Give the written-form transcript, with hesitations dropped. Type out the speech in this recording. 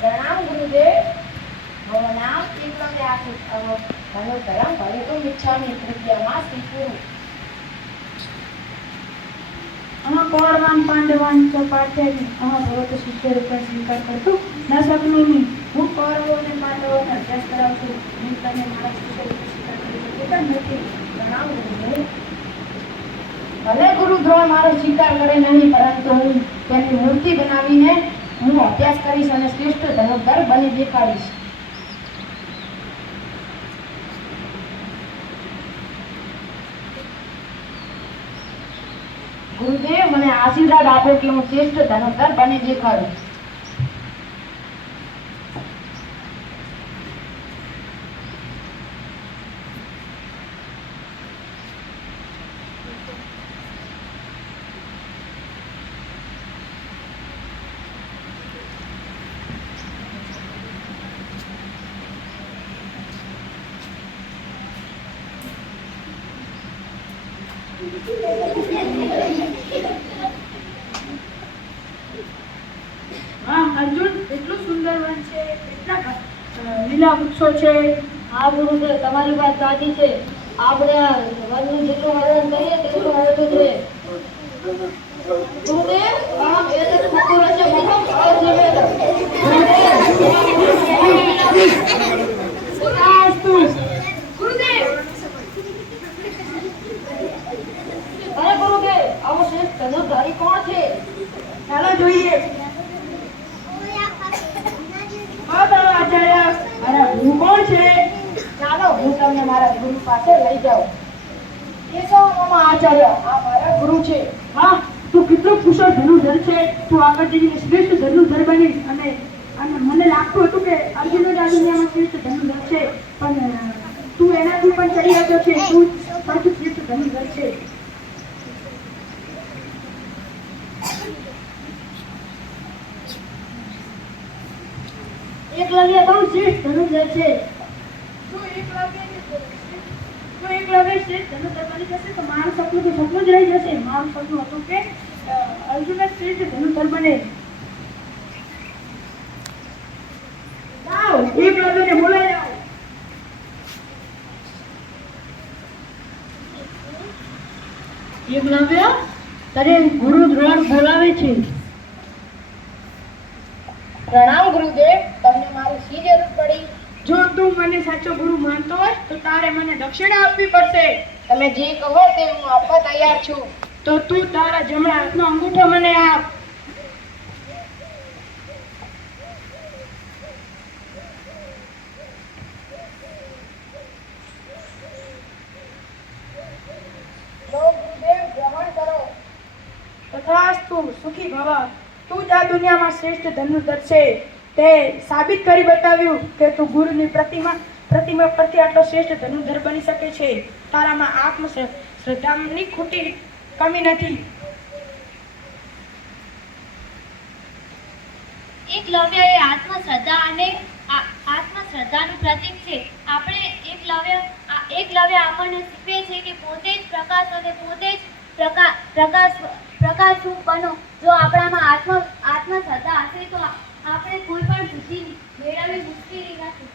પ્રણામ ગુરુદેવ. મમ નામ એકલવ્ય આસીત ધનુર્ધરમ ભવિતુમ ઇચ્છામિ તૃતીયમાં શ્રી કૌરવાન પાંડવાન ચ પાર્થેય ભગવત સિદ્ધરૂપે સ્વીકાર કરતું ન શકું. હું કૌરવો અને પાંડવોને અભ્યાસ કરાવું છું. હું તને મારા સિદ્ધરૂપે સ્વીકાર કરી શકતો નથી. પ્રણામ ગુરુદેવ. ભલે ગુરુ દ્રોણ મારો સ્વીકાર કરે નહીં, પરંતુ હું તેની મૂર્તિ બનાવીને હું અભ્યાસ કરીશ અને શ્રેષ્ઠ ધનુર્ધર બની દેખાડીશ. ગુરુદેવ, મને આશીર્વાદ આપો કે હું શ્રેષ્ઠ ધનુર્ધર બની દેખાડું. અર્જુન, એટલું સુંદર વન છે, એટલા લીલા વૃક્ષો છે. હા ગુરુદેવ, તમારી વાત સાચી છે. આપણે વનનું જેટલું વર્ણન કરીએ તેટલું ઓછું છે. ગુરુદેવ, આમ એ તો ખબર છે મહા અરે ગુરુદેવ, આવો શ્રેષ્ઠ ધનુર્ધારી કોણ છે? ચાલો જોઈએ. આચાર્ય, મારા ગુરુ કોણ છે? ચાલો હું તમને મારા ગુરુ પાસે લઈ જાઉં. કેશવ આચાર્ય, આ મારા ગુરુ છે. હા, તું કેટલો કુશળ ધનુર્ધર છે. તું આગળ જઈને શ્રેષ્ઠ ધનુર્ધર બનીશ. અને મને લાગતું હતું કે અર્જુન જ આ દુનિયામાં શ્રેષ્ઠ ધનુર્ધર છે, પણ તું એનાથી પણ ચડી આવ્યો છે. તું સૌથી શ્રેષ્ઠ ધનુર્ધર છે. એકલવ્ય બહુ શ્રેષ્ઠ ધનુર્ધર છે. જો એકલવ્ય શ્રેષ્ઠ ધનુર્ધર બની જશે તો મારું સપનું તો સપનું જ રહી જશે. મારું સપનું હતું કે અર્જુન જ શ્રેષ્ઠ ધનુર્ધર બને. જાઓ, એકલવ્યને બોલાવી આવો. એકલવ્ય, તારે ગુરુ દ્રોણ બોલાવે છે. પ્રણામ ગુરુદેવ. તમને મારી શી જરૂર પડી? જો તું મને સાચો ગુરુ માનતો હોય તો તારે મને દક્ષિણા આપવી પડશે. તમે જે કહો તે હું આપવા તૈયાર છું. તો તું તારા જમણા હાથનો અંગૂઠો મને આપ. લો ગુરુદેવ, ગ્રહણ કરો. તથાસ્તુ, સુખી ભવ. તું જ આ દુનિયામાં શ્રેષ્ઠ ધનુર્ધર છે. તે સાબિત કરી બતાવ્યું કે તું ગુરુની પ્રતિમા પરથી આટલો શ્રેષ્ઠ ધનુર્ધર બની શકે છે. તારામાં આત્મશ્રદ્ધાની ખોટી કમી નથી. એકલવ્ય એ આત્મશ્રદ્ધા અને આત્મશ્રદ્ધાનું પ્રતીક છે. એકલવ્ય આપણને શીખવે છે કે પોતે જ પ્રકાશ અને પોતે જ પ્રકાશ રૂપ બનો. જો આપણામાં આત્મશ્રદ્ધા હશે તો આપણે કોઈ પણ સિદ્ધિ મેળવવી મુશ્કેલી નથી.